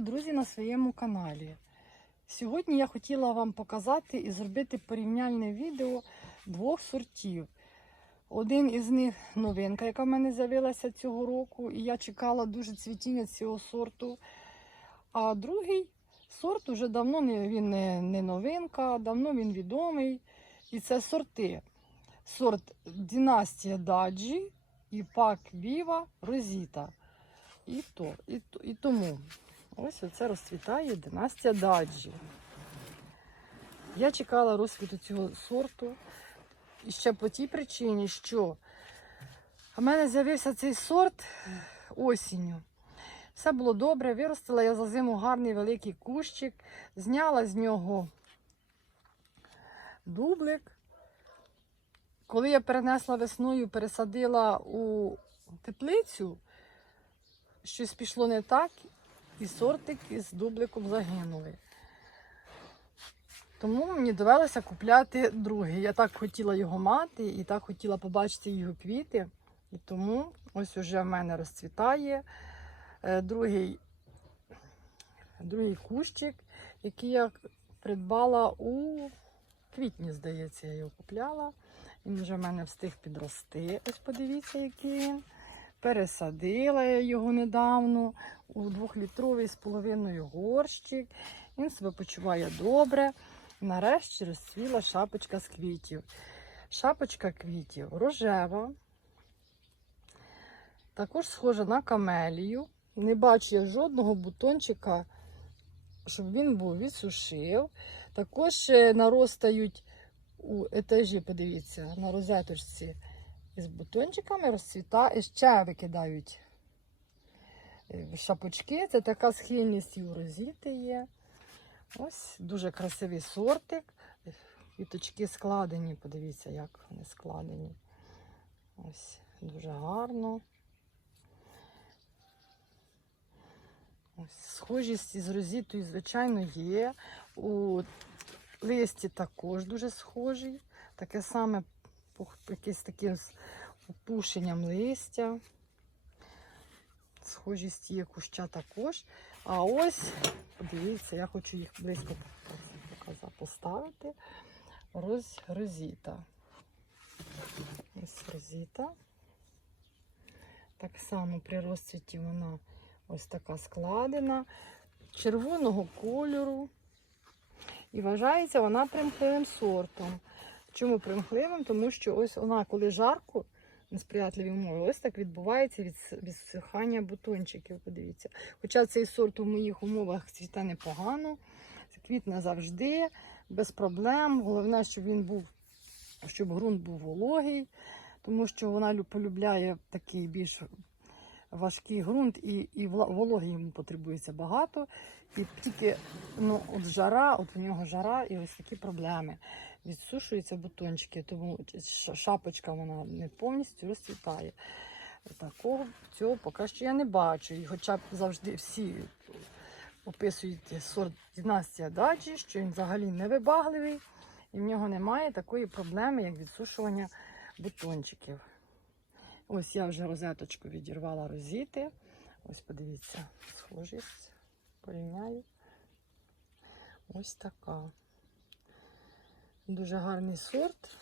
Друзі, на своєму каналі. Сьогодні я хотіла вам показати і зробити порівняльне відео двох сортів. Один із них новинка, яка в мене з'явилася цього року, і я чекала дуже цвітіння цього сорту. А другий сорт уже давно не, він не, не новинка, давно він відомий. І це сорти. Сорт Династія Даджі і Пак Віва Розіта. І, то, і, то, і тому ось оце розцвітає династія Даджі. Я чекала розквіту цього сорту. І ще по тій причині, що в мене з'явився цей сорт осінню. Все було добре, виростила я за зиму гарний великий кущик, зняла з нього дублик. Коли я перенесла весною, пересадила у теплицю, щось пішло не так, і сортик із дубликом загинули. Тому мені довелося купляти другий. Я так хотіла його мати і так хотіла побачити його квіти. І тому ось уже в мене розцвітає е, другий, другий кущик, який я придбала у квітні, здається, я його купляла. Він вже в мене встиг підрости. Ось подивіться, який він. Пересадила я його недавно у двохлітровий з половиною горщик. Він себе почуває добре. Нарешті розцвіла шапочка з квітів. Шапочка квітів рожева. Також схожа на камелію. Не бачу я жодного бутончика, щоб він був відсушив. Також е, наростають у етажі, подивіться, на розеточці із бутончиками розцвітає, ще викидають е, шапочки. Це така схильність і у розіти є. Ось дуже красивий сортик. Квіточки складені, подивіться, як вони складені. Ось дуже гарно. Ось, схожість із розітою, звичайно, є. У листі також дуже схожий. Таке саме якесь таке з опушенням листя. Схожість є куща також. А ось, подивіться, я хочу їх близько показати, поставити. Роз, розіта. Ось розіта. Так само при розцвіті вона ось така складена, червоного кольору. І вважається вона примхливим сортом. Чому примхливим? Тому що ось вона, коли жарко, несприятливі умови, ось так відбувається від відсихання бутончиків. Подивіться. Хоча цей сорт у моїх умовах цвіте непогано, квітне завжди, без проблем. Головне, щоб він був, щоб ґрунт був вологий, тому що вона полюбляє такий більш важкий ґрунт і, і вологи йому потребується багато. І тільки ну, от жара, от у нього жара і ось такі проблеми. Відсушуються бутончики, тому шапочка вона не повністю розцвітає. Такого цього поки що я не бачу. І хоча б завжди всі описують сорт династія даджі, що він взагалі не вибагливий, і в нього немає такої проблеми, як відсушування бутончиків. Ось я вже розеточку відірвала розіти. Ось подивіться, схожість. Порівняю. Ось така. Дуже гарний сорт.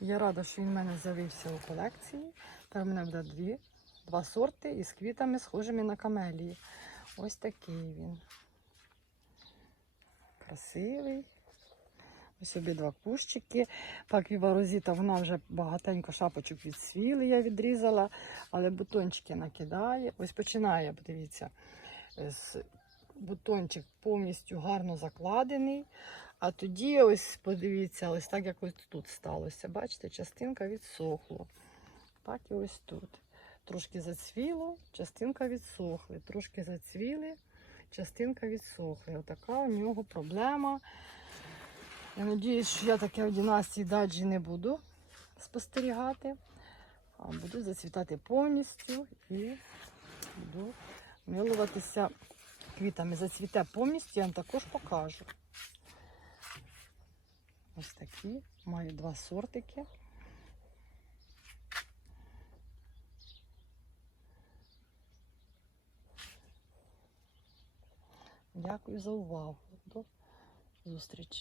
Я рада, що він в мене з'явився у колекції. Тепер в мене буде дві, два сорти із квітами, схожими на камелії. Ось такий він. Красивий. Ось обидва кущики. Паквіва розіта, вона вже багатенько шапочок відсвіли, я відрізала, але бутончики накидає. Ось починає, подивіться, з бутончик повністю гарно закладений. А тоді ось подивіться, ось так як ось тут сталося. Бачите, частинка відсохла. Так і ось тут. Трошки зацвіло, частинка відсохли. Трошки зацвіли, частинка відсохли. Отака у нього проблема. Я сподіваюся, що я таке в династії даджі не буду спостерігати, а буду зацвітати повністю і буду милуватися квітами. Зацвіте повністю, я вам також покажу. Ось такі. Маю два сортики. Дякую за увагу. До зустрічі.